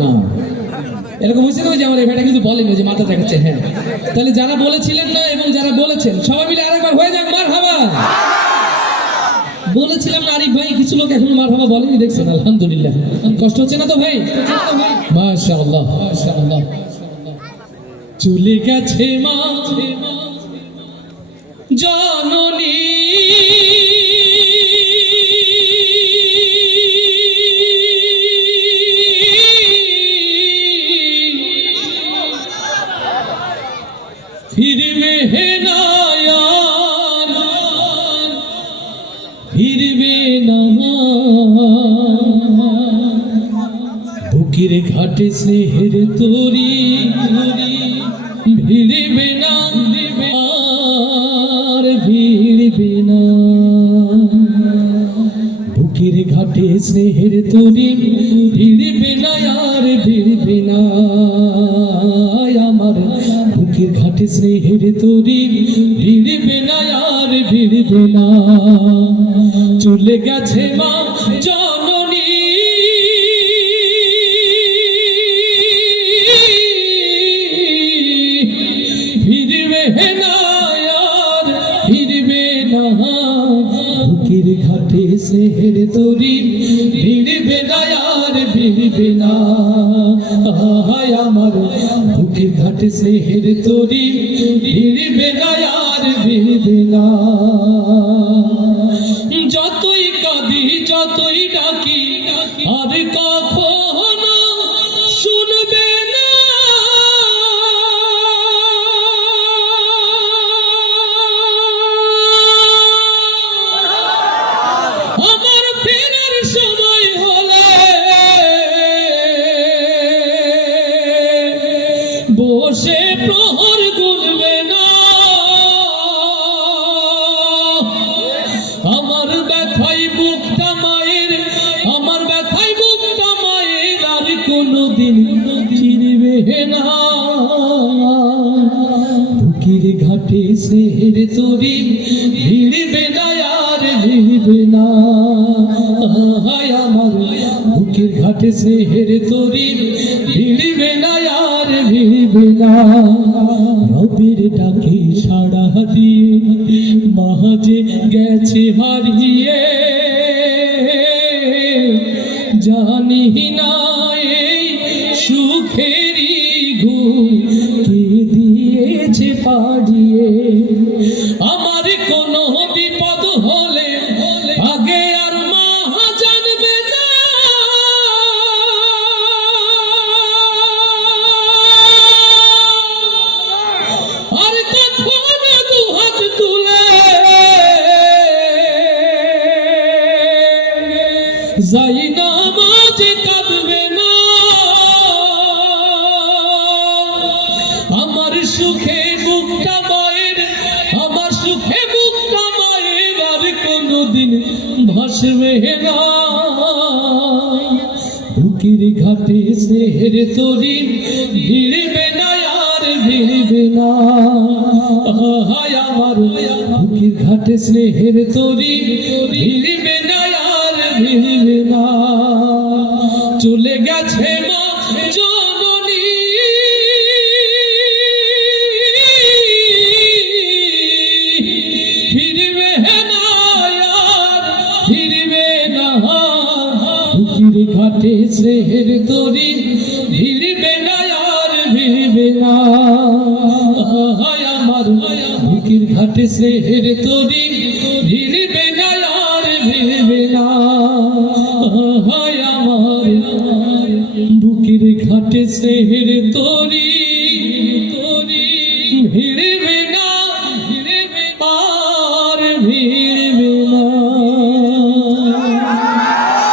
না এরকম হয়েছে না যে আমার এই ভাইটা কিছু বলেনি যে মাথা দেখাচ্ছে। হ্যাঁ, তাহলে যারা বলেছিলেন না এবং যারা বলেছেন সবাই মিলে আরেকবার হয়ে যাক মারহাবা। বলেছিলাম না আরিফ ভাই, কিছু লোক এখনো মারহাবা বলেনি, দেখছেন? আলহামদুলিল্লাহ। কষ্ট হচ্ছে না তো ভাই? মাশাআল্লাহ মাশাআল্লাহ। চলে গেছে মা জননী, ফিরবে না আর ফিরবে না, বুকের ঘাটে স্নেহের তরি ভিড়বে না আর ভিড়বে না, বুকের ঘাটে স্নেহের তরি ভিড়বে না আর ভিড়বে না, আমার বুকের ঘাটে স্নেহের তরি ভিড়বে না আর ভিড়বে না। চলে গেছে মা জননী, ফিরবে না আর ফিরবে না, বুকের ঘাটে স্নেহের তরি ভিড়বে না আর ভিড়বে না, আমার বুকের ঘাটে স্নেহের তরি ভিড়বে না আর ভিড়বে না। যতই কাঁদি যতই ডাকি আর কখনো শুনবে না, আমার ফেরার সময় হলে বসে প্রহর গুনবে না, আমার ব্যথাই বুকটা মায়ের, আমার ব্যথাই বুকটা মায়ের আর কোনোদিন চিনবে না, বুকের ঘাটে স্নেহের তরি ভিড়বে না আর ভিড়বে না, আমার বুকের ঘাটে স্নেহের তরি ভিড়বে না আর ভিড়বে না। রবের ডাকে সাড়া দিয়ে মাঝে গেছে হারিয়ে, জানি না এই সুখেরই ঘুম কে দিয়েছে পাড়িয়ে, আমার কোনো বিপদ হলে আগে আর মা জানবে না, আর কখন দুহাত তুলে যাই না মাঝে কাঁদবে না, আমার সুখে বুকটা মায়ের, আমার সুখে বুকটা মায়ের আর কোনোদিন ভাসবে না, বুকের ঘাটে স্নেহের তরি ভিড়বে না আর ভিড়বে না, আমার বুকের ঘাটে স্নেহের তরি ভিড়বে না আর ভিড়বে না। চলে গেছে মা জননী, ফিরবে না আর ফিরবে না, বুকের ঘাটে স্নেহের তরি ভিড়বে না আর ভিড়বে না, আমার বুকের ঘাটে স্নেহের তরি ভিড়বে না আর ভিড়বে না, আমার বুকের ঘাটে স্নেহের তরি